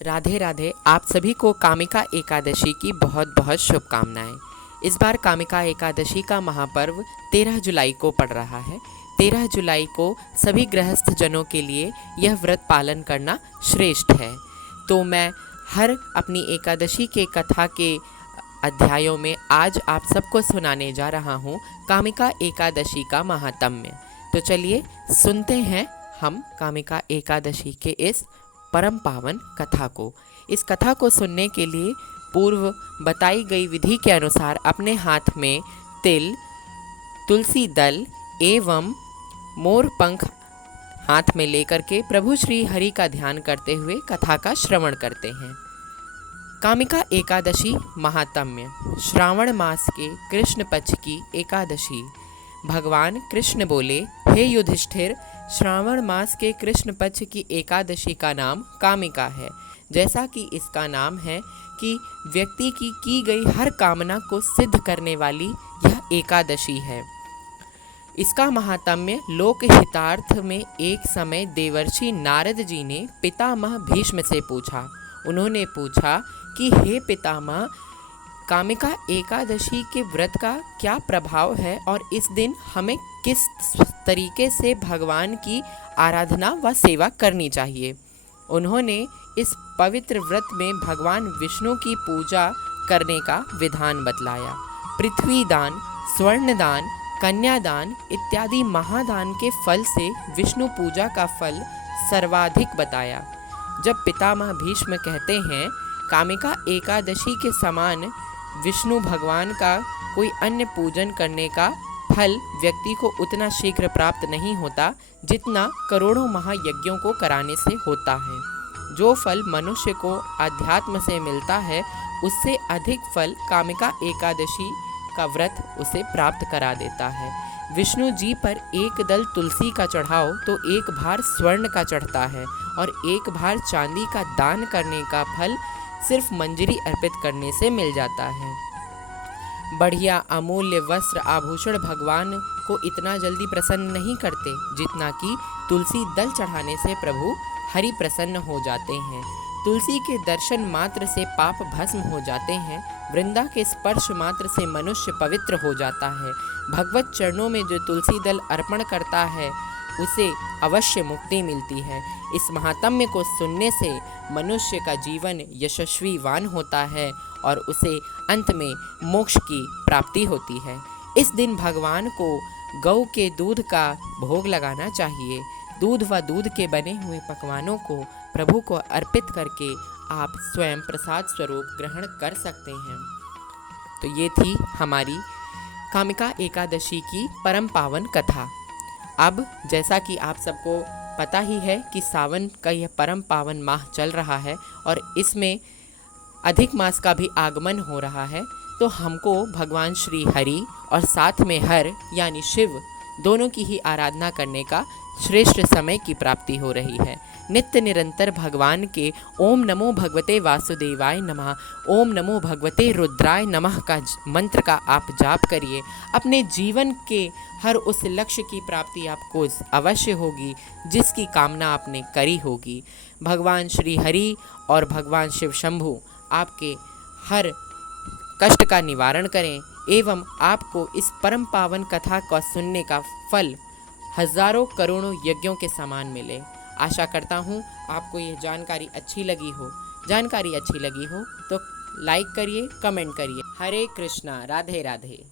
राधे राधे। आप सभी को कामिका एकादशी की बहुत बहुत शुभकामनाएं। इस बार कामिका एकादशी का महापर्व 13 जुलाई को पड़ रहा है। 13 जुलाई को सभी गृहस्थ जनों के लिए यह व्रत पालन करना श्रेष्ठ है। तो मैं हर अपनी एकादशी के कथा के अध्यायों में आज आप सबको सुनाने जा रहा हूँ कामिका एकादशी का महात्म्य। तो चलिए सुनते हैं हम कामिका एकादशी के इस परम पावन कथा को। इस कथा को सुनने के लिए पूर्व बताई गई विधि के अनुसार अपने हाथ में तिल, तुलसी दल एवं मोर पंख हाथ में लेकर के प्रभु श्री हरि का ध्यान करते हुए कथा का श्रवण करते हैं। कामिका एकादशी महात्म्य। श्रावण मास के कृष्ण पक्ष की एकादशी। भगवान कृष्ण बोले, हे युधिष्ठिर, श्रावण मास के कृष्ण पक्ष की एकादशी का नाम कामिका है। जैसा कि इसका नाम है कि व्यक्ति की गई हर कामना को सिद्ध करने वाली यह एकादशी है। इसका महात्म्य लोक हितार्थ में एक समय देवर्षि नारद जी ने पितामह भीष्म से पूछा। उन्होंने पूछा कि हे पितामह, कामिका एकादशी के व्रत का क्या प्रभाव है और इस दिन हमें किस तरीके से भगवान की आराधना व सेवा करनी चाहिए। उन्होंने इस पवित्र व्रत में भगवान विष्णु की पूजा करने का विधान बतलाया। पृथ्वी दान, स्वर्ण दान, कन्यादान इत्यादि महादान के फल से विष्णु पूजा का फल सर्वाधिक बताया। जब पितामह भीष्म कहते हैं कामिका एकादशी के समान विष्णु भगवान का कोई अन्य पूजन करने का फल व्यक्ति को उतना शीघ्र प्राप्त नहीं होता जितना करोड़ों महायज्ञों को कराने से होता है। जो फल मनुष्य को अध्यात्म से मिलता है उससे अधिक फल कामिका एकादशी का व्रत उसे प्राप्त करा देता है। विष्णु जी पर एक दल तुलसी का चढ़ाओ तो एक भार स्वर्ण का चढ़ता है और एक भार चांदी का दान करने का फल सिर्फ मंजरी अर्पित करने से मिल जाता है। बढ़िया अमूल्य वस्त्र आभूषण भगवान को इतना जल्दी प्रसन्न नहीं करते जितना कि तुलसी दल चढ़ाने से प्रभु हरि प्रसन्न हो जाते हैं। तुलसी के दर्शन मात्र से पाप भस्म हो जाते हैं। वृंदा के स्पर्श मात्र से मनुष्य पवित्र हो जाता है। भगवत चरणों में जो तुलसी दल अर्पण करता है उसे अवश्य मुक्ति मिलती है। इस महात्म्य को सुनने से मनुष्य का जीवन यशस्वीवान होता है और उसे अंत में मोक्ष की प्राप्ति होती है। इस दिन भगवान को गौ के दूध का भोग लगाना चाहिए। दूध व दूध के बने हुए पकवानों को प्रभु को अर्पित करके आप स्वयं प्रसाद स्वरूप ग्रहण कर सकते हैं। तो ये थी हमारी कामिका एकादशी की परम पावन कथा। अब जैसा कि आप सबको पता ही है कि सावन का यह परम पावन माह चल रहा है और इसमें अधिक मास का भी आगमन हो रहा है, तो हमको भगवान श्री हरि और साथ में हर यानी शिव दोनों की ही आराधना करने का श्रेष्ठ समय की प्राप्ति हो रही है। नित्य निरंतर भगवान के ओम नमो भगवते वासुदेवाय नमः, ओम नमो भगवते रुद्राय नमः का मंत्र का आप जाप करिए। अपने जीवन के हर उस लक्ष्य की प्राप्ति आपको अवश्य होगी जिसकी कामना आपने करी होगी। भगवान श्री हरि और भगवान शिव शंभु आपके हर कष्ट का निवारण करें एवं आपको इस परम पावन कथा का सुनने का फल हजारों करोड़ों यज्ञों के समान मिले। आशा करता हूँ आपको यह जानकारी अच्छी लगी हो। जानकारी अच्छी लगी हो तो लाइक करिए, कमेंट करिए। हरे कृष्णा, राधे राधे।